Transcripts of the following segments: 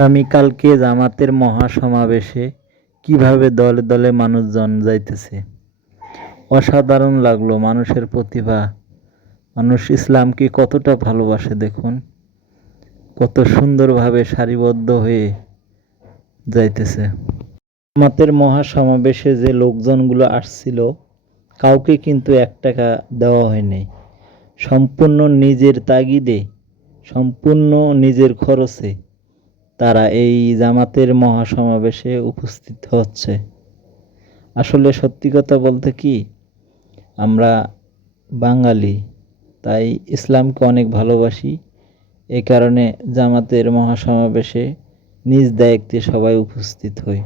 আগামীকালকে জামাতের মহাসমাবেশে কিভাবে দলে দলে মানুষজন যাইতেছে, অসাধারণ লাগলো। মানুষের প্রতিভা, মানুষ ইসলামকে কতটা ভালোবাসে দেখুন, কত সুন্দরভাবে সারিবদ্ধ হয়ে যাইতেছে। জামাতের মহাসমাবেশে যে লোকজনগুলো আসছিল, কাউকে কিন্তু 1 টাকা দেওয়া হয়নি। সম্পূর্ণ নিজের তাগিদে, সম্পূর্ণ নিজের খরচে তারা এই জামাতের মহাসমাবেশে উপস্থিত হচ্ছে। আসলে সত্যি কথা বলতে কি, আমরা বাঙালি, তাই ইসলামকে অনেক ভালোবাসি। এই কারণে জামাতের মহাসমাবেশে নিজ দায়িত্বে সবাই উপস্থিত হই।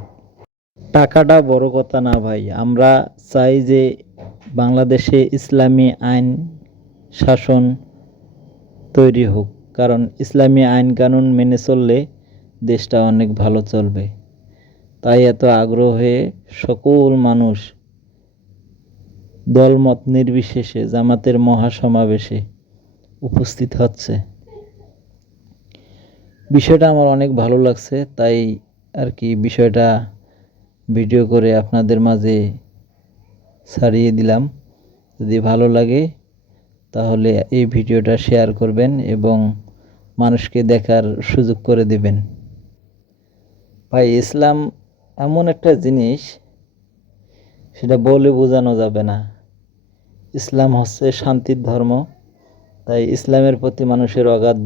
টাকাটা বড় কথা না ভাই, আমরা চাই যে বাংলাদেশে ইসলামী আইন শাসন তৈরি হোক, কারণ ইসলামী আইন কানুন মেনে চললে দেশটা অনেক ভালো চলবে। তাই এত আগ্রহ হয়ে সকল মানুষ দলমত নির্বিশেষে জামাতের মহাসমাবেশে উপস্থিত হচ্ছে। বিষয়টা আমার অনেক ভালো লাগছে, তাই আর কি বিষয়টা ভিডিও করে আপনাদের মাঝে ছাড়িয়ে দিলাম। যদি ভালো লাগে তাহলে এই ভিডিওটা শেয়ার করবেন এবং মানুষকে দেখার সুযোগ করে দিবেন। ভাই, ইসলাম এমন একটা জিনিস, সেটা বলে বোঝানো যাবে না। ইসলাম হচ্ছে শান্তির ধর্ম, তাই ইসলামের প্রতি মানুষের অগাধ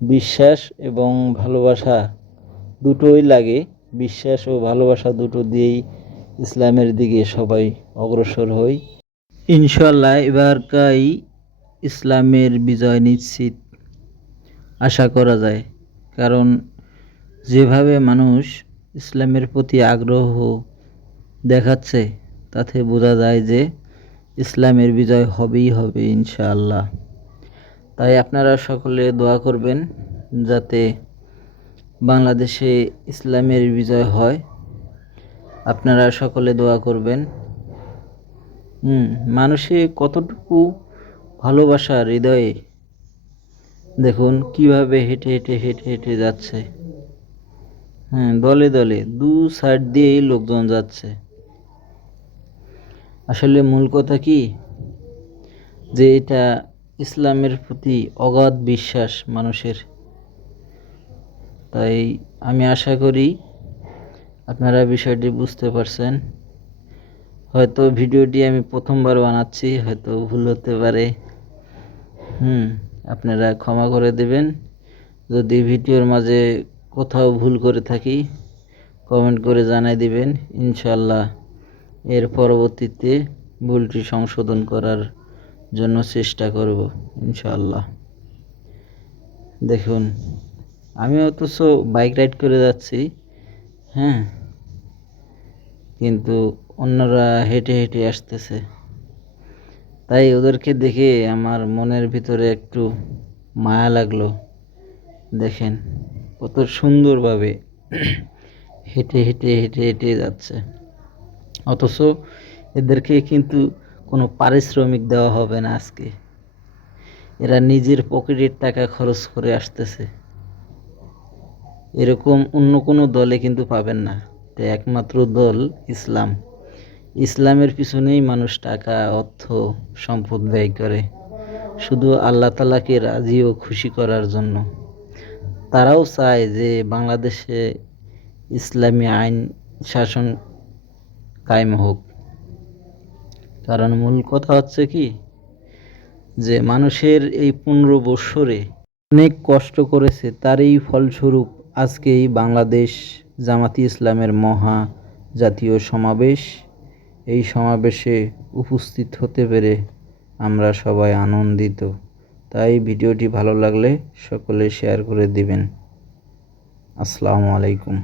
বিশ্বাস এবং ভালোবাসা দুটোই লাগে। বিশ্বাস ও ভালোবাসা দুটো দিয়েই ইসলামের দিকে সবাই অগ্রসর হই। ইনশাআল্লাহ এবারকাই ইসলামের বিজয় নিশ্চিত আশা করা যায়, কারণ যেভাবে মানুষ ইসলামের প্রতি আগ্রহ দেখাচ্ছে তাতে বোঝা যায় যে ইসলামের বিজয় হবেই হবে ইনশাআল্লাহ। তাই আপনারা সকলে দোয়া করবেন যাতে বাংলাদেশে ইসলামের বিজয় হয়। আপনারা সকলে দোয়া করবেন। মানুষে কতটুকু ভালোবাসা হৃদয়ে, দেখুন কিভাবে হেঁটে হেঁটে হেঁটে হেঁটে যাচ্ছে। দলে দলে দু সাইড দিয়েই লোকজন যাচ্ছে। আসলে মূল কথা কি, যে এটা ইসলামের প্রতি অগাধ বিশ্বাস মানুষের। তাই আমি আশা করি আপনারা বিষয়টি বুঝতে পারছেন। হয়তো ভিডিওটি আমি প্রথমবার বানাচ্ছি, হয়তো ভুল হতে পারে। আপনারা ক্ষমা করে দেবেন। যদি ভিডিওর মাঝে কোথাও ভুল করে থাকি কমেন্ট করে জানাই দিবেন। ইনশাআল্লাহ এর পরবর্তীতে ভুলটি সংশোধন করার জন্য চেষ্টা করব ইনশাআল্লাহ। দেখুন, আমি অথচ বাইক রাইড করে যাচ্ছি, কিন্তু অন্যরা হেঁটে হেঁটে আসতেছে। তাই ওদেরকে দেখে আমার মনের ভিতরে একটু মায়া লাগলো। দেখেন কত সুন্দরভাবে হেঁটে হেঁটে হেঁটে হেঁটে যাচ্ছে, অথচ এদেরকে কিন্তু কোনো পারিশ্রমিক দেওয়া হবে না আজকে। এরা নিজের পকেটের টাকা খরচ করে আসতেছে। এরকম অন্য কোনো দলে কিন্তু পাবেন না। এটা একমাত্র দল ইসলাম। ইসলামের পিছনেই মানুষ টাকা, অর্থ, সম্পদ ব্যয় করে, শুধু আল্লাহ তাআলাকে রাজি ও খুশি করার জন্য। তারাও চায় যে বাংলাদেশে ইসলামী আইন শাসন কায়েম হোক। কারণ মূল কথা হচ্ছে কি, যে মানুষের এই 15 বৎসরে অনেক কষ্ট করেছে, তারই ফলস্বরূপ আজকে এই বাংলাদেশ জামাতি ইসলামের মহা জাতীয় সমাবেশ। এই সমাবেশে উপস্থিত হতে পেরে আমরা সবাই আনন্দিত। তাই ভিডিওটি ভালো লাগলে সকলে শেয়ার করে দিবেন। আসসালামু আলাইকুম।